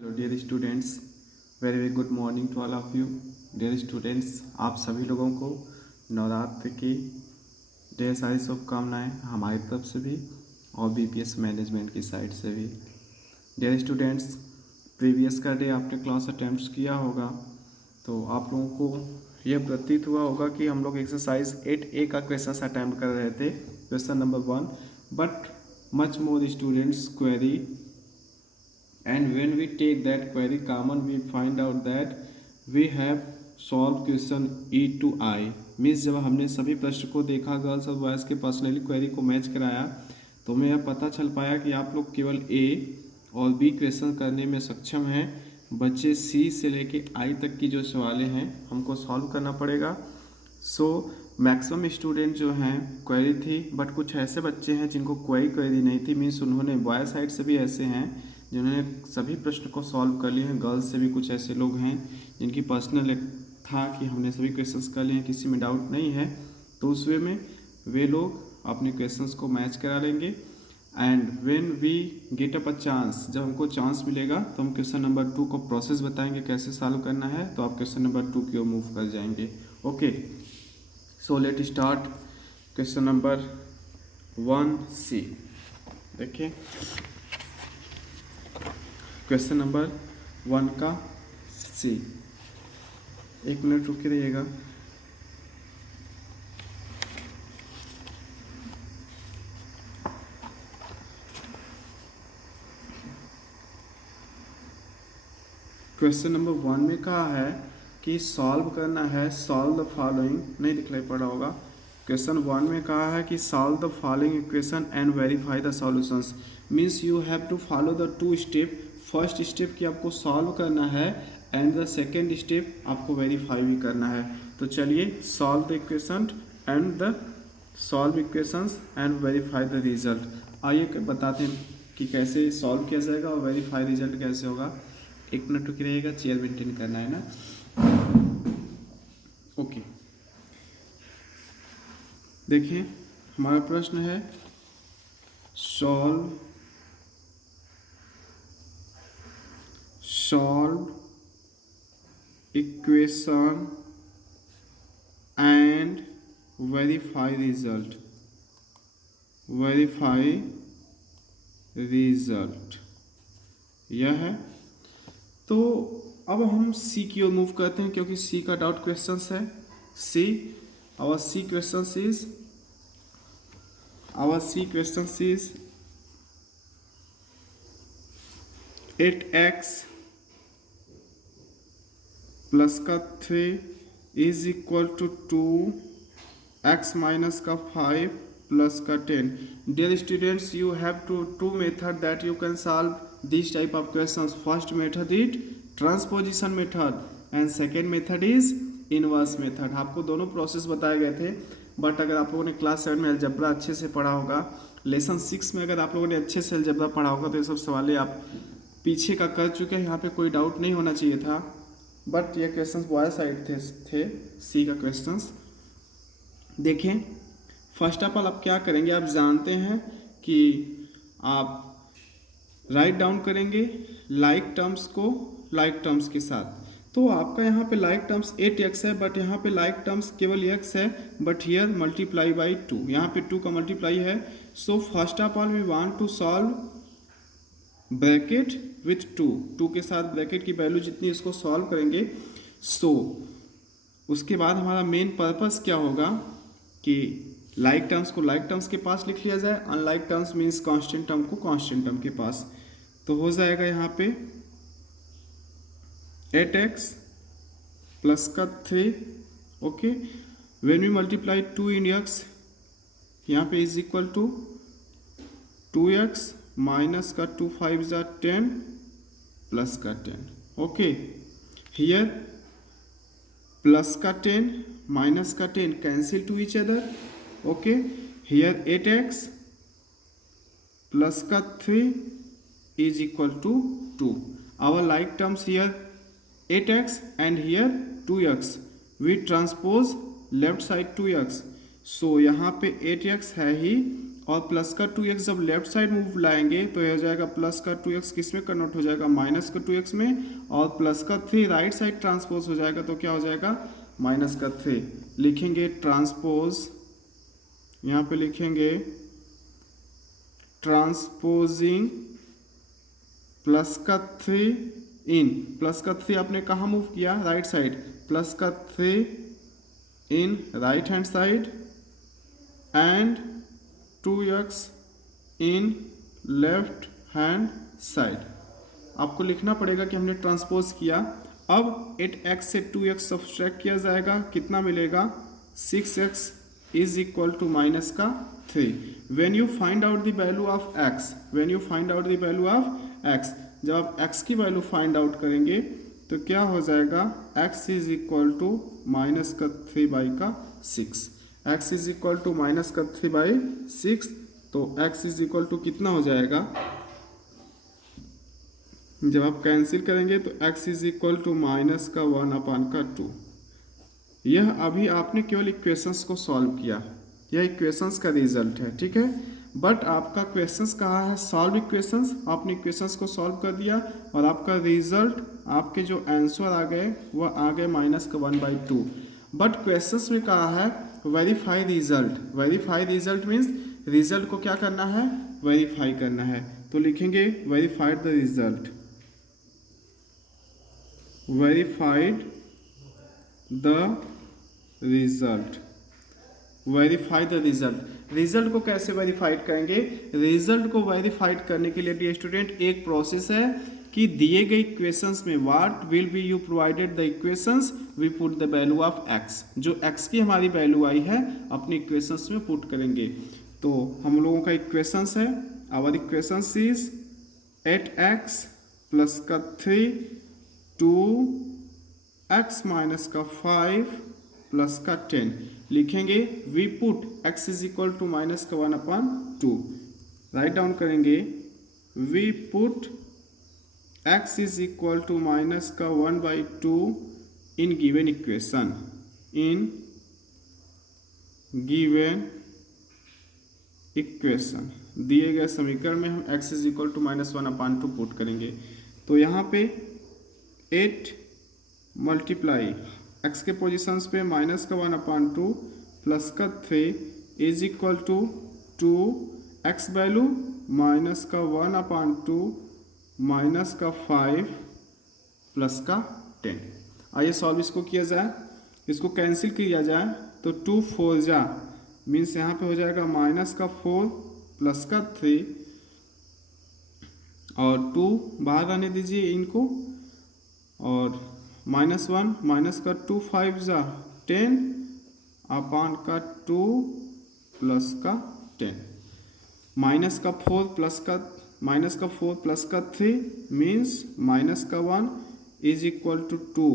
Hello dear students, very very good morning to all of you. Dear students, आप सभी लोगों को नवरात्र की ढेर सारी शुभकामनाएं हमारी तरफ से भी और बीपीएस मैनेजमेंट की साइड से भी। डियर स्टूडेंट्स, प्रीवियस का डे आपने क्लास अटेम्प्ट किया होगा तो आप लोगों को यह प्रतीत हुआ होगा कि हम लोग एक्सरसाइज 8A का क्वेश्चन अटैम्प्ट कर रहे थे, question number 1, but much more students query, and when we take that query common we find out that we have solved question E to I means जब हमने सभी प्रश्न को देखा गर्ल्स और बॉयज़ के पर्सनली क्वेरी को मैच कराया तो हमें यह पता चल पाया कि आप लोग केवल ए और बी क्वेश्चन करने में सक्षम हैं। बच्चे सी से लेके आई तक की जो सवालें हैं हमको सॉल्व करना पड़ेगा। सो मैक्सिमम स्टूडेंट जो हैं क्वेरी थी, बट कुछ ऐसे बच्चे हैं जिनको कोई क्वेरी नहीं थी, मीन्स उन्होंने बॉय साइड से भी ऐसे हैं जिन्होंने सभी प्रश्न को सॉल्व कर लिए हैं। गर्ल्स से भी कुछ ऐसे लोग हैं जिनकी पर्सनल था कि हमने सभी क्वेश्चंस कर लिए हैं, किसी में डाउट नहीं है, तो उस वे में वे लोग अपने क्वेश्चंस को मैच करा लेंगे। And when we get up a chance, जब हमको चांस मिलेगा तो हम क्वेश्चन नंबर 2 को प्रोसेस बताएंगे कैसे सॉल्व करना है, तो आप क्वेश्चन नंबर 2 की ओर मूव कर जाएंगे। Okay, so let start question number 1C। देखिए क्वेश्चन नंबर 1 का सी, एक मिनट रुके रहिएगा। क्वेश्चन नंबर 1 में कहा है कि सॉल्व करना है, सॉल्व द फॉलोइंग, नहीं दिखलाई पड़ा होगा। क्वेश्चन 1 में कहा है कि solve the following equation and verify the solutions, means you have to follow the 2 step. First step की आपको सॉल्व करना है एंड द सेकेंड स्टेप आपको वेरीफाई भी करना है। तो चलिए solve the equation and the solve equations and verify the result. आइए बताते हैं कि कैसे सॉल्व किया जाएगा और वेरीफाई रिजल्ट कैसे होगा। एक मिनट रुकी रहेगा, चेयर मेंटेन करना है ना। ओके, देखिए हमारा प्रश्न है solve equation and verify result यह है। तो अब हम सी की ओर मूव करते हैं क्योंकि सी का डाउट क्वेश्चन है। See our see question is 8x plus का 3 is equal to 2x minus का 5 प्लस का 10। Dear students, you have two method that you can solve this type of questions. First method is transposition method and second method is inverse method. आपको दोनों process बताए गए थे, but अगर आप लोगों ने क्लास 7 में अलजेब्रा अच्छे से पढ़ा होगा, लेसन 6 में अगर आप लोगों ने अच्छे से अलजेब्रा पढ़ा होगा तो ये सब सवाल आप पीछे का कर चुके हैं, यहाँ पे कोई डाउट नहीं होना चाहिए था। बट ये क्वेश्चंस बॉय साइड थे सी का क्वेश्चंस। देखें, फर्स्ट ऑफ ऑल आप क्या करेंगे, आप जानते हैं कि आप राइट डाउन करेंगे लाइक टर्म्स को लाइक टर्म्स के साथ। तो आपका यहाँ पे लाइक टर्म्स 8x है, बट यहाँ पे लाइक टर्म्स केवल x है, बट हियर मल्टीप्लाई बाई 2, यहाँ पे 2 का मल्टीप्लाई है। So first of all we want to solve bracket with 2 के साथ ब्रैकेट की वैल्यू जितनी इसको सॉल्व करेंगे। सो उसके बाद हमारा मेन पर्पस क्या होगा कि लाइक टर्म्स को लाइक टर्म्स के पास लिख लिया जाए, unlike terms means constant term को कांस्टेंट टर्म के पास। तो हो जाएगा यहाँ पे 8x प्लस का 3, okay, when we multiply 2 in x, यहाँ पे is equal to 2x minus का 2 5 ज़ा 10 प्लस का 10, ओके। हियर प्लस का 10 माइनस का 10 cancel to each other, okay. Here 8x plus का 3 is equal to 2। Our like terms here 8x and here 2x, we transpose left side 2x, so यहाँ पे 8x है ही और plus का 2x जब left side move लाएंगे तो यह हो जाएगा प्लस का 2x किस में कन्वर्ट हो जाएगा, माइनस का 2x में, और प्लस का 3 राइट साइड ट्रांसपोज हो जाएगा तो क्या हो जाएगा, माइनस का 3 लिखेंगे ट्रांसपोज, यहाँ पे लिखेंगे ट्रांसपोजिंग प्लस का 3 इन, प्लस का 3 आपने कहाँ मूव किया, राइट साइड, प्लस का 3 in right hand side and 2x in left hand side. आपको लिखना पड़ेगा कि हमने ट्रांसपोज किया। अब 8x से 2x सब्सट्रैक्ट किया जाएगा, कितना मिलेगा, 6x is equal to minus का 3। When you find out the value of x, when you find out the value of x, जब आप x की वैल्यू फाइंड आउट करेंगे तो क्या हो जाएगा, x is equal to minus का 3/6, x is equal to minus का 3/6, तो x इज इक्वल टू कितना हो जाएगा, जब आप कैंसिल करेंगे तो x is equal to minus का 1/2। यह अभी आपने केवल इक्वेशंस को सॉल्व किया, यह इक्वेशंस का रिजल्ट है, ठीक है। बट आपका क्वेश्चंस कहा है सॉल्व इक्वेशंस, आपने इक्वेशंस को सॉल्व कर दिया और आपका रिजल्ट, आपके जो आंसर आ गए वह आ गए माइनस का 1/2। बट क्वेश्चंस में कहा है verify result, verify result means result को क्या करना है, वेरीफाई करना है, तो लिखेंगे verified the result, verified the result, verify the result. Result को कैसे वेरीफाइड करेंगे, रिजल्ट को वेरीफाइड करने के लिए डियर स्टूडेंट एक प्रोसेस है कि दिए गए इक्वेशंस में what will be you provided the equations we put the value of x, जो x की हमारी वैल्यू आई है अपनी इक्वेशंस में पुट करेंगे। तो हम लोगों का इक्वेशंस है, our equations is 8x plus का 3 2x माइनस का 5 प्लस का 10 लिखेंगे, we put x is equal to minus का 1/2, राइट डाउन करेंगे, we put x is equal to minus का 1/2 in given equation, in given equation, दिए गए समीकरण में हम x is equal to minus 1/2 put करेंगे। तो यहाँ पे 8 मल्टीप्लाई x के पोजिशंस पे माइनस का 1/2 प्लस का 3 is equal to 2x value minus का 1/2 माइनस का 5 प्लस का 10। आइए सॉल्व इसको किया जाए, इसको कैंसिल किया जाए तो 2 4 जा मीन्स यहाँ पे हो जाएगा माइनस का 4 प्लस का 3 और 2 बाहर आने दीजिए इनको, और -1 माइनस का 2 5 जा 10 अपान का 2 प्लस का 10, माइनस का 4 प्लस का 3 मीन्स माइनस का 1 is equal to 2,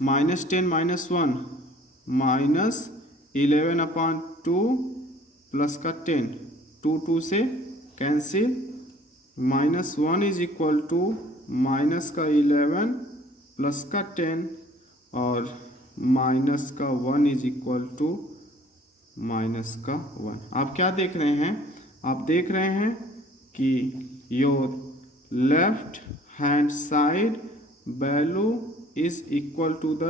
-10 -1 minus 11/2 plus का 10, 2 से cancel, -1 is equal to minus का 11 प्लस का 10 और माइनस का 1 इज इक्वल टू माइनस का 1। आप क्या देख रहे हैं, आप देख रहे हैं कि your left hand side value is equal to the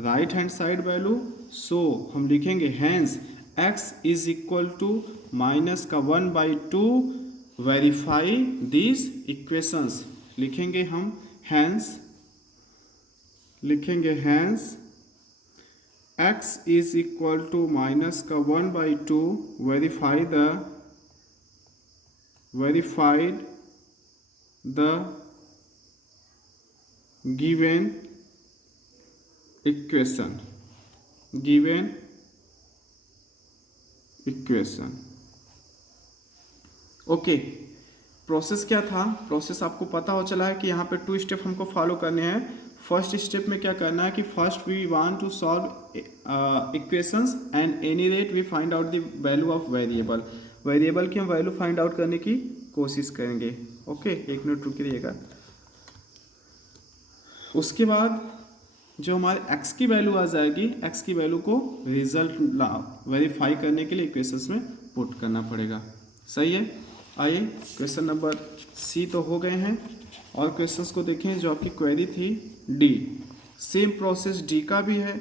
right hand side value, so हम लिखेंगे hence x is equal to minus का 1/2, वेरीफाई दिस इक्वेशंस, लिखेंगे हम हैंस, लिखेंगे hence x is equal to minus का 1/2, verified the given equation, given equation. Okay, process क्या था, process आपको पता हो चला है कि यहाँ पे 2 स्टेप हमको फॉलो करने हैं। फर्स्ट स्टेप में क्या करना है कि first we want to solve equations and any rate we find out the value of variable, variable की हम वैल्यू फाइंड आउट करने की कोशिश करेंगे। ओके, एक मिनट रुकिएगा। उसके बाद जो हमारे x की वैल्यू आ जाएगी, x की वैल्यू को रिजल्ट वेरीफाई करने के लिए इक्वेशंस में पुट करना पड़ेगा। सही है। आइए क्वेश्चन नंबर सी तो हो गए हैं, और क्वेश्चंस को देखें। जो आपकी क्वेरी थी डी, सेम प्रोसेस डी का भी है,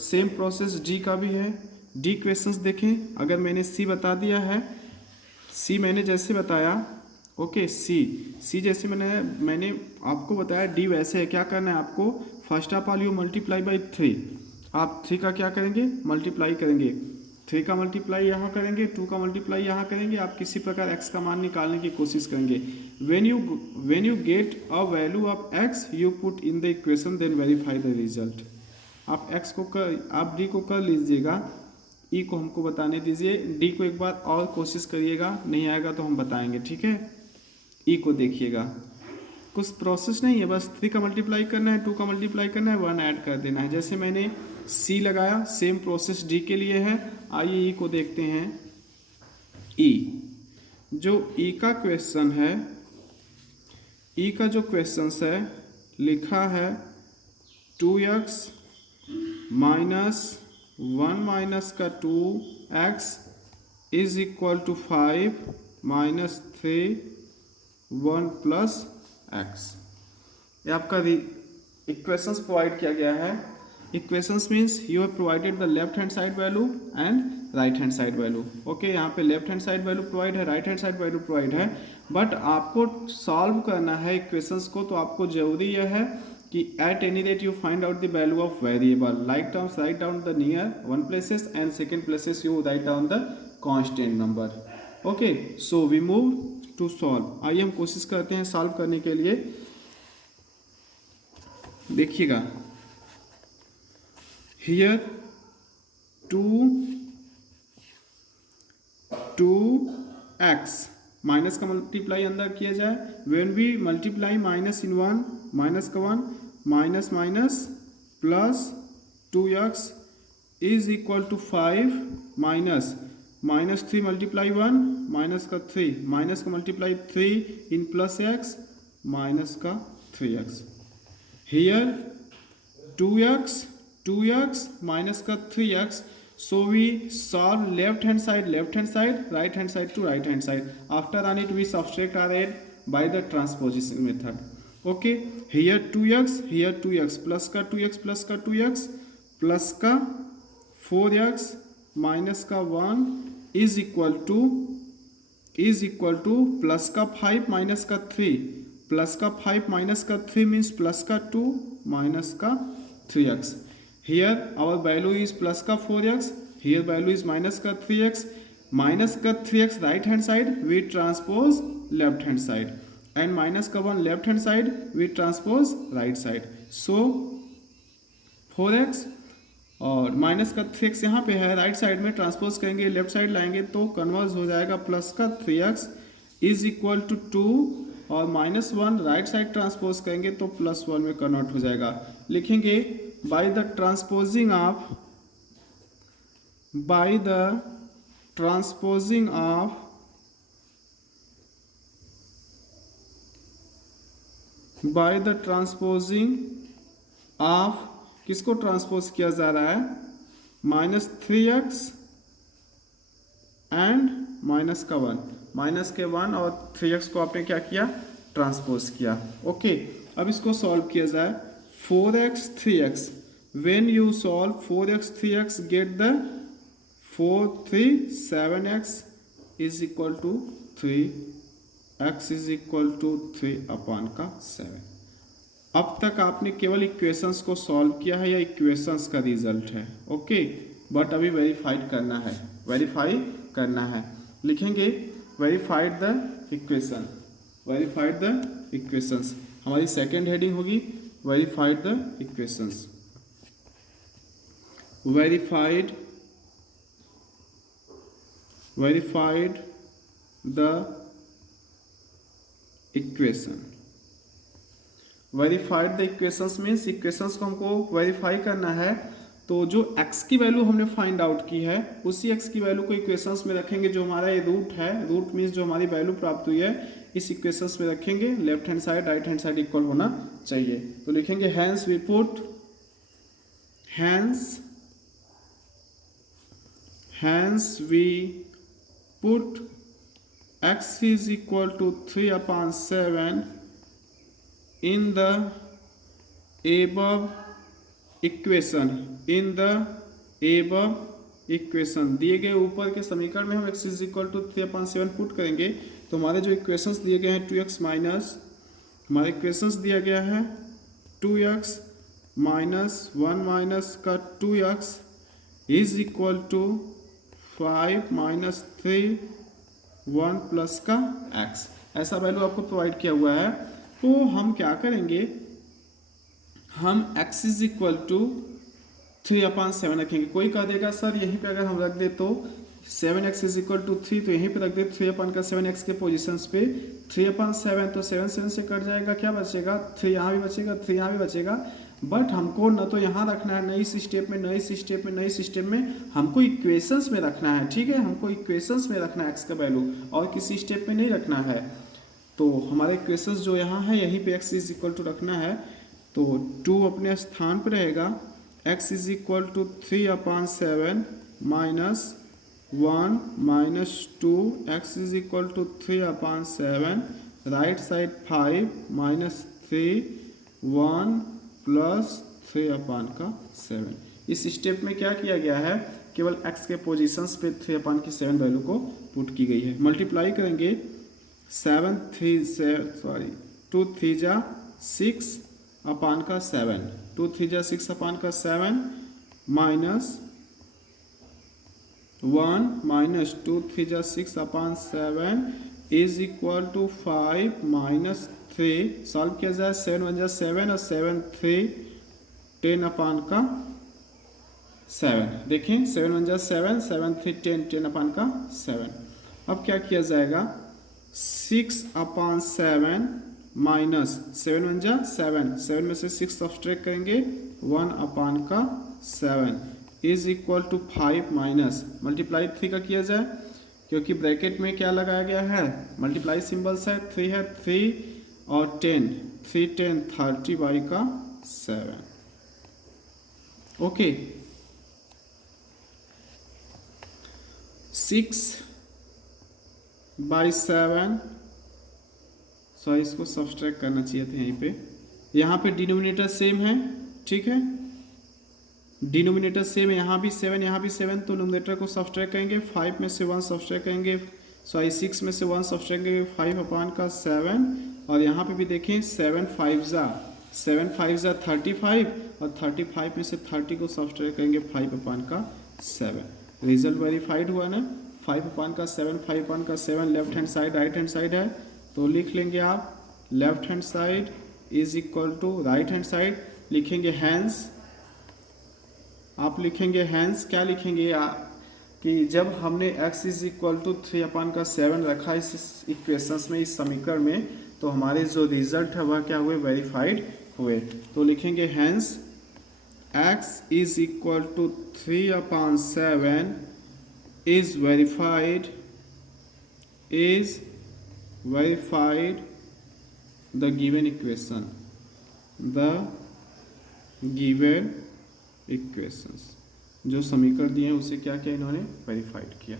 सेम प्रोसेस डी का भी है। डी क्वेश्चंस देखें, अगर मैंने सी बता दिया है, सी मैंने जैसे बताया, ओके, सी जैसे मैंने आपको बताया, डी वैसे है। क्या करना है आपको, first of all you multiply by 3। आप 3 का क्या करेंगे, मल्टीप्लाई करेंगे। 3 का मल्टीप्लाई यहाँ करेंगे, 2 का मल्टीप्लाई यहाँ करेंगे। आप किसी प्रकार एक्स का मान निकालने की कोशिश करेंगे। When you get a value of x you put in the equation, then verify the result. आप एक्स को आप डी को कर लीजिएगा, ई को हमको बताने दीजिए। डी को एक बार और कोशिश करिएगा, नहीं आएगा तो हम बताएंगे, ठीक है। ई को देखिएगा, कुछ प्रोसेस नहीं है, बस 3 का मल्टीप्लाई करना है, 2 का मल्टीप्लाई करना है, 1 ऐड कर देना है। जैसे मैंने सी लगाया, सेम प्रोसेस डी के लिए है। आइए ई को देखते हैं। ई, जो ई का क्वेश्चन है, ई का जो क्वेश्चन है लिखा है 2x माइनस 1 माइनस का 2x is equal to 5 minus 3 1 plus x। ये आपका इक्वेशंस प्रोवाइड किया गया है। Equations means you have provided the left hand side value and right hand side value. Okay, यहाँ पे left hand side value provide है, right hand side value provide है। But आपको सॉल्व करना है इक्वेशंस को, तो आपको जरूरी यह है कि at any rate you find out the value of variable. Like terms write down the near one places and second places you write down the constant number. Okay, so we move to solve. आइए हम कोशिश करते हैं solve करने के लिए। देखिएगा, here 2x minus का मल्टीप्लाई अंदर किया जाए। When we multiply minus in 1, minus का 1, minus minus plus 2x is equal to 5 minus minus 3 multiply 1, minus का 3, माइनस का multiply 3 in plus x, minus का 3x। हियर 2x माइनस का 3x, so we solve left hand side, right hand side to right hand side. After on it we subtract our head by the transposition method. Okay, here 2x plus का 2x plus का 2x plus का 4x minus का 1 is equal to plus का 5 minus का 3, plus का 5 minus का 3 means plus का 2 minus का 3x. Here our value is plus का 4x, here value is minus का 3x. माइनस का 3x right hand side we transpose left hand side, and minus का 1 left hand side we transpose right side. So 4x और minus का 3x यहाँ पे है, right side में transpose करेंगे, लेफ्ट साइड लाएंगे तो कन्वर्स हो जाएगा। प्लस का 3x इज इक्वल टू 2 और माइनस 1 राइट साइड ट्रांसपोज करेंगे तो प्लस 1 में कन्वर्ट हो जाएगा। लिखेंगे by the transposing of किसको ट्रांसपोज किया जा रहा है, माइनस 3x एंड माइनस का 1, माइनस के 1 और 3x को आपने क्या किया, ट्रांसपोज किया। ओके, अब इसको सॉल्व किया जाए। 4x 3x, when you solve 4x 3x get the 4 3 7x is equal to 3, x is equal to 3 upon का 7। अब तक आपने केवल इक्वेशंस को सॉल्व किया है या इक्वेशंस का रिजल्ट है। ओके, बट अभी वेरीफाइड करना है। लिखेंगे वेरीफाइड द इक्वेशंस, हमारी सेकेंड हेडिंग होगी verified the equations, verified the equation। verified the equations means equations को हमको वेरीफाई करना है। तो जो x की वैल्यू हमने फाइंड आउट की है उसी x की वैल्यू को इक्वेशंस में रखेंगे। जो हमारा ये रूट है, रूट मीन्स जो हमारी वैल्यू प्राप्त हुई है इस इक्वेशंस में रखेंगे। Left hand side right hand side equal होना चाहिए। तो लिखेंगे hence we put x is equal to 3/7 in the above equation दिए गए ऊपर के समीकरण में हम x is equal to 3/7 put करेंगे तो हमारे जो इक्वेशंस दिए गए हैं 2x माइनस, हमारे इक्वेशंस दिया गया है 2x माइनस 1 माइनस का 2x is equal to 5 minus 3 1 plus का x, ऐसा वैल्यू आपको प्रोवाइड किया हुआ है। तो हम क्या करेंगे, हम x इज इक्वल टू 3/7 रखेंगे। कोई कह देगा सर यहीं पे अगर हम रख दे तो 7x इज इक्वल टू 3, तो यहीं पे रख दे 3/7 के पोजीशंस पे 3/7, तो 7 से कट जाएगा, क्या बचेगा 3 यहाँ भी बचेगा 3 यहाँ भी बचेगा। बट हमको न तो यहाँ रखना है, नई स्टेप में हमको इक्वेशंस में रखना है, ठीक है, हमको इक्वेशंस में रखना है x का वैल्यू और किसी स्टेप में नहीं रखना है। तो हमारे इक्वेशंस जो यहाँ है यहीं पे x इज इक्वल टू रखना है, तो 2 अपने स्थान पर रहेगा, x is equal to 3/7 minus 1 minus 2, x is equal to 3/7, right side 5 minus 3 1 plus 3/7। इस स्टेप में क्या किया गया है, केवल x के पोजीशंस पे 3/7 वैल्यू को पुट की गई है। मल्टीप्लाई करेंगे 2 3 जा 6/7, 2 3 जा 6/7 माइनस 1 माइनस 2 3 जा 6/7 is equal to 5 minus 3, solve किया जाए 7 1 जा 7 और 7 3 10/7, देखें 7 1 जा 7 7 3 10 10/7। अब क्या किया जाएगा 6/7 माइनस 7 1 जा 7, 7 में से 6 सब्सट्रैक्ट करेंगे 1/7 is equal to 5 minus, multiply 3 का किया जाए क्योंकि ब्रैकेट में क्या लगाया गया है, मल्टीप्लाई सिंबल्स है, 3 है, 3 और 10, 3 10 30/7। ओके 6/7, सॉरी इसको सब्सट्रैक्ट करना चाहिए था यहीं पे, यहाँ पे डिनोमिनेटर सेम है, ठीक है, डिनोमिनेटर सेम है, यहाँ भी 7 यहाँ भी 7, तो नोमिनेटर को सब्सट्रैक्ट करेंगे, 5 में से 1 सब्सट्रैक्ट करेंगे, सॉरी 6 में से 1 सब्सट्रैक्ट करेंगे 5/7, और यहाँ पे भी देखें 7 5 जा 35 और 35 में से 30 को सब्सट्रैक्ट करेंगे 5/7, रिजल्ट वेरीफाइड हुआ ना, 5/7 left hand side right hand side है, तो लिख लेंगे आप left hand side is equal to right hand side, लिखेंगे हैंस, आप लिखेंगे हैंस, क्या लिखेंगे कि जब हमने x इज इक्वल टू 3/7 रखा इस इक्वेशंस में, इस समीकरण में, तो हमारे जो रिजल्ट है वह क्या हुए, वेरीफाइड हुए। तो लिखेंगे hence x is equal to 3/7 is verified the given equations, जो समीकरण दिए हैं उसे क्या किया इन्होंने, वेरीफाइड किया।